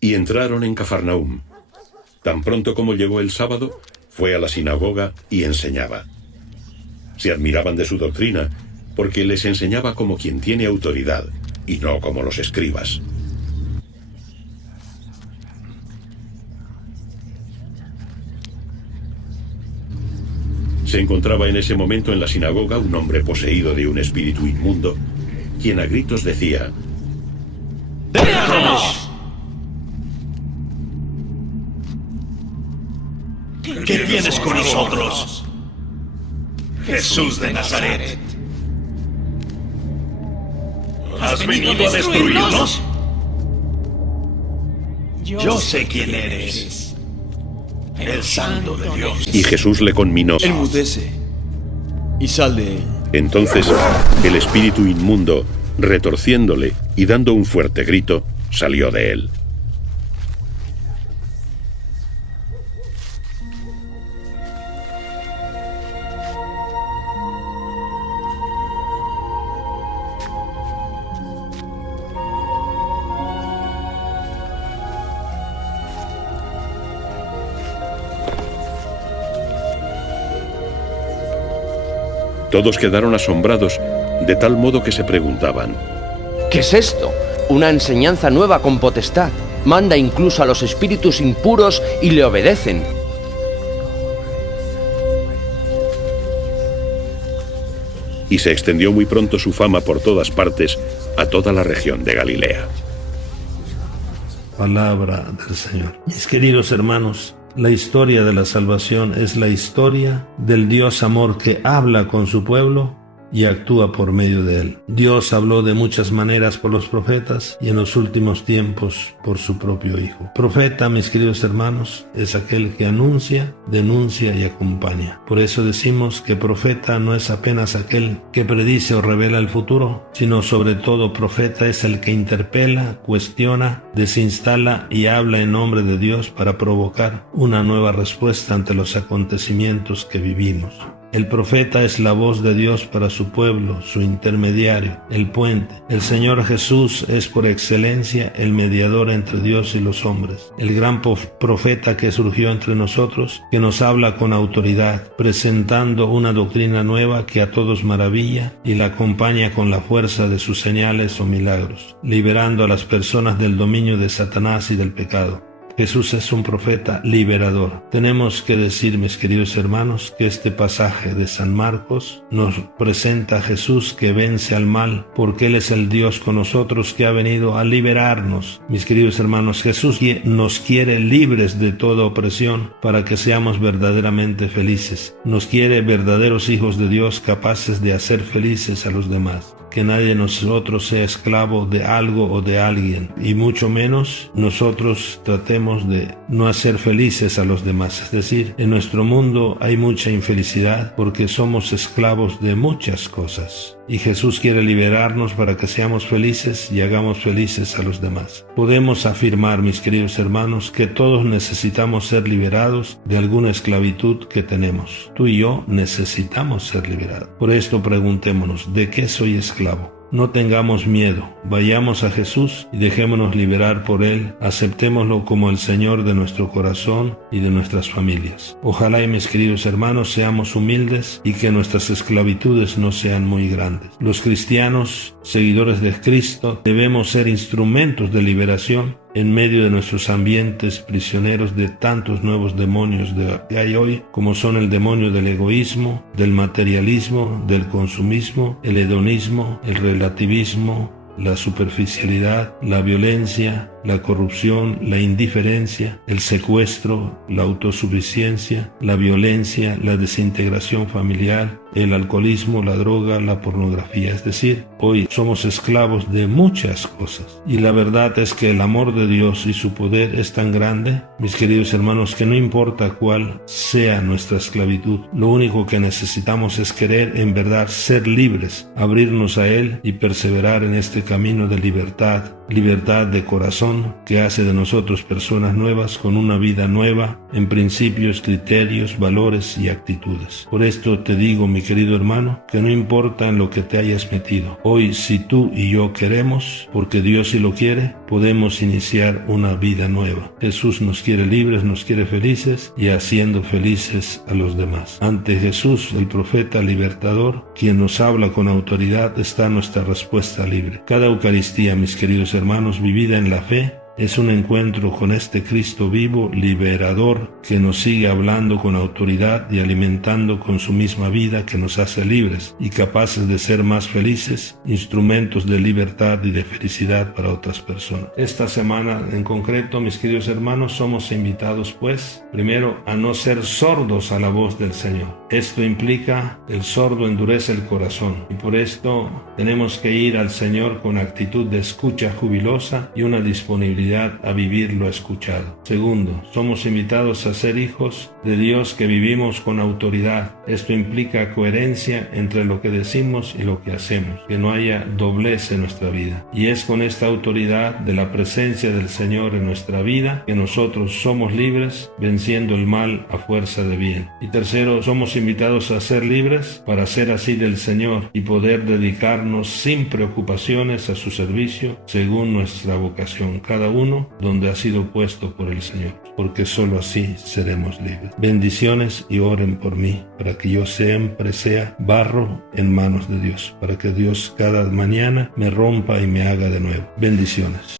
Y entraron en Cafarnaúm. Tan pronto como llegó el sábado, fue a la sinagoga y enseñaba. Se admiraban de su doctrina, porque les enseñaba como quien tiene autoridad, y no como los escribas. Se encontraba en ese momento en la sinagoga un hombre poseído de un espíritu inmundo, quien a gritos decía: ¡Déjanos! ¿Qué tienes con nosotros, Jesús de Nazaret? ¿Has venido a destruirnos? Yo sé quién eres, el Santo de Dios. Y Jesús le conminó: enmudece y sal de él. Entonces el espíritu inmundo, retorciéndole y dando un fuerte grito, salió de él. Todos quedaron asombrados, de tal modo que se preguntaban: ¿Qué es esto? Una enseñanza nueva con potestad. Manda incluso a los espíritus impuros y le obedecen. Y se extendió muy pronto su fama por todas partes, a toda la región de Galilea. Palabra del Señor. Mis queridos hermanos, la historia de la salvación es la historia del Dios amor que habla con su pueblo y actúa por medio de él. Dios habló de muchas maneras por los profetas y en los últimos tiempos por su propio Hijo. Profeta, mis queridos hermanos, es aquel que anuncia, denuncia y acompaña. Por eso decimos que profeta no es apenas aquel que predice o revela el futuro, sino sobre todo profeta es el que interpela, cuestiona, desinstala y habla en nombre de Dios para provocar una nueva respuesta ante los acontecimientos que vivimos. El profeta es la voz de Dios para su pueblo, su intermediario, el puente. El Señor Jesús es por excelencia el mediador entre Dios y los hombres. El gran profeta que surgió entre nosotros, que nos habla con autoridad, presentando una doctrina nueva que a todos maravilla y la acompaña con la fuerza de sus señales o milagros, liberando a las personas del dominio de Satanás y del pecado. Jesús es un profeta liberador. Tenemos que decir, mis queridos hermanos, que este pasaje de San Marcos nos presenta a Jesús que vence al mal, porque Él es el Dios con nosotros que ha venido a liberarnos. Mis queridos hermanos, Jesús nos quiere libres de toda opresión para que seamos verdaderamente felices. Nos quiere verdaderos hijos de Dios capaces de hacer felices a los demás. Que nadie de nosotros sea esclavo de algo o de alguien, y mucho menos nosotros tratemos de no hacer felices a los demás. Es decir, en nuestro mundo hay mucha infelicidad porque somos esclavos de muchas cosas. Y Jesús quiere liberarnos para que seamos felices y hagamos felices a los demás. Podemos afirmar, mis queridos hermanos, que todos necesitamos ser liberados de alguna esclavitud que tenemos. Tú y yo necesitamos ser liberados. Por esto preguntémonos, ¿de qué soy esclavo? No tengamos miedo, vayamos a Jesús y dejémonos liberar por Él, aceptémoslo como el Señor de nuestro corazón y de nuestras familias. Ojalá, y mis queridos hermanos, seamos humildes y que nuestras esclavitudes no sean muy grandes. Los cristianos, seguidores de Cristo, debemos ser instrumentos de liberación en medio de nuestros ambientes prisioneros de tantos nuevos demonios que hay hoy, como son el demonio del egoísmo, del materialismo, del consumismo, el hedonismo, el relativismo, la superficialidad, la violencia, la corrupción, la indiferencia, el secuestro, la autosuficiencia, la violencia, la desintegración familiar, el alcoholismo, la droga, la pornografía. Es decir, hoy somos esclavos de muchas cosas. Y la verdad es que el amor de Dios y su poder es tan grande, mis queridos hermanos, que no importa cuál sea nuestra esclavitud, lo único que necesitamos es querer en verdad ser libres, abrirnos a Él y perseverar en este camino de libertad, libertad de corazón, corazón que hace de nosotros personas nuevas con una vida nueva en principios, criterios, valores y actitudes. Por esto te digo, mi querido hermano, que no importa en lo que te hayas metido. Hoy, si tú y yo queremos, porque Dios sí lo quiere, podemos iniciar una vida nueva. Jesús nos quiere libres, nos quiere felices y haciendo felices a los demás. Ante Jesús, el profeta libertador, quien nos habla con autoridad, está nuestra respuesta libre. Cada Eucaristía, mis queridos hermanos, vivida en la fe, es un encuentro con este Cristo vivo, liberador, que nos sigue hablando con autoridad y alimentando con su misma vida, que nos hace libres y capaces de ser más felices, instrumentos de libertad y de felicidad para otras personas. Esta semana en concreto, mis queridos hermanos, somos invitados pues, primero, a no ser sordos a la voz del Señor. Esto implica, el sordo endurece el corazón y por esto tenemos que ir al Señor con actitud de escucha jubilosa y una disponibilidad a vivir lo escuchado. Segundo, somos invitados a ser hijos de Dios que vivimos con autoridad. Esto implica coherencia entre lo que decimos y lo que hacemos, que no haya doblez en nuestra vida. Y es con esta autoridad de la presencia del Señor en nuestra vida que nosotros somos libres, venciendo el mal a fuerza de bien. Y tercero, somos invitados a ser libres para ser así del Señor y poder dedicarnos sin preocupaciones a su servicio según nuestra vocación, cada uno donde ha sido puesto por el Señor, porque sólo así seremos libres. Bendiciones y oren por mí, para que yo siempre sea barro en manos de Dios, para que Dios cada mañana me rompa y me haga de nuevo. Bendiciones.